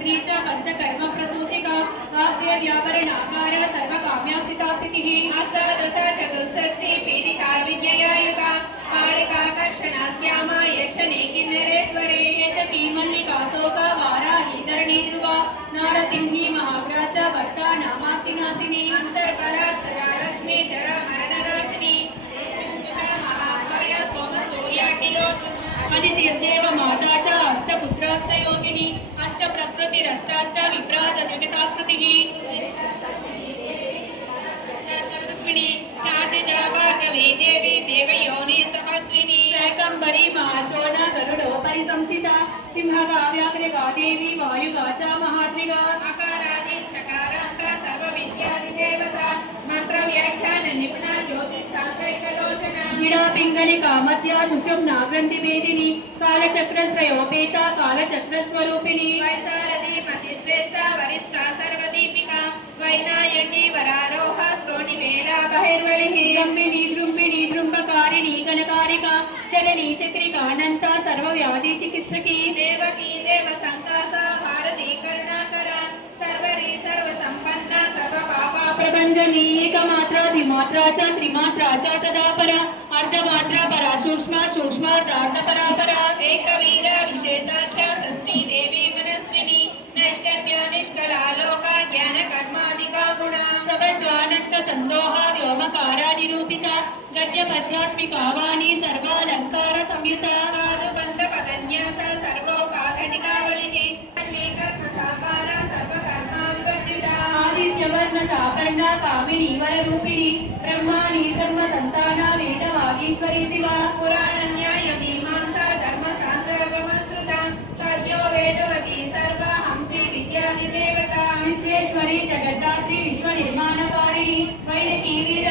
पुत्री च पंचकर्म प्रसूतिका वाग्देव्यावरणाकार सर्वकाम्यास्थिता स्थितिः अष्टादश चतुष्षष्ठी पीठिका विद्ययायुगा कालिकाकर्षणा श्यामा यक्षिणी किन्नरेश्वरी यजती मल्लिका शोका वाराही धरणी ध्रुवा नारसिंही महाग्रास भक्ता नामास्तिनाशिनी अंतर्कला सदा लक्ष्मी जरा मरणनाशिनी महामाया सोम सूर्याकिलोक अदितिर्देव माता च अष्टपुत्राष्टयोगिनी अष्टप्रकृतिरष्टाष्ट विप्राज जगताकृतिः भार्गवी देवी देवयोनि तपस्विनी शैकंबरी महाशोना गरुडोपरि संस्थिता सिंहगाव्याग्रगा देवी वायुगा च महाद्विगा अकारादि चकारान्त सर्वविद्यादिदेवता मंत्रव्याख्यान निपुणा ज्योतिषशास्त्रैकलोचना विडा पिंगलिका मध्या सुषुम्ना ग्रन्थिभेदिनी कालचक्रश्रयोपेता कालचक्रस्वरूपिणी वैशारदी मतिश्रेष्ठा वरिष्ठा सर्वदीपिका वैनायकी वरारोहा श्रोणिवेला बहिर्वलिः रम्मिणी दृम्बिणी दृम्बकारिणी गणकारिका शननी चक्रिकानन्ता सर्वव्याधि चिकित्सकी देवकी देवसंकासा भारती करुणाकरा सर्वरी सर्वसंपन्ना सर्वपापा प्रभञ्जनी एकमात्रा द्विमात्रा च त्रिमात्रा च तदा परा अर्धमात्रा परा सूक्ष्मा सूक्ष्मार्धार्धपरा परा एकवीरा विशेषाख्या षष्ठी देवी मनस्विनी नैष्कर्म्या निष्कला लोका ज्ञान कर्मादिका गुणा प्रबद्धानंद संदोहा व्योमकारा निरूपिता गद्य पद्यात्मिका वाणी सर्वालंकार संयुता साधु बंध पदन्यास सर्वोपाघटिकावलिः अन्यकर्म साकारा सर्वकर्मा विवर्जिता आदित्यवर्ण शापर्णा कामिनी वररूपिणी ब्रह्माणी धर्म संताना वेदवागीश्वरी शिवा पुराणन्याय मीमांसा धर्मशास्त्रगमश्रुता सद्यो वेदवती सर्वा हंसी विद्यादिदेवता विश्वेश्वरी जगद्धात्री विश्वनिर्माणकारिणी वैदिकी वीर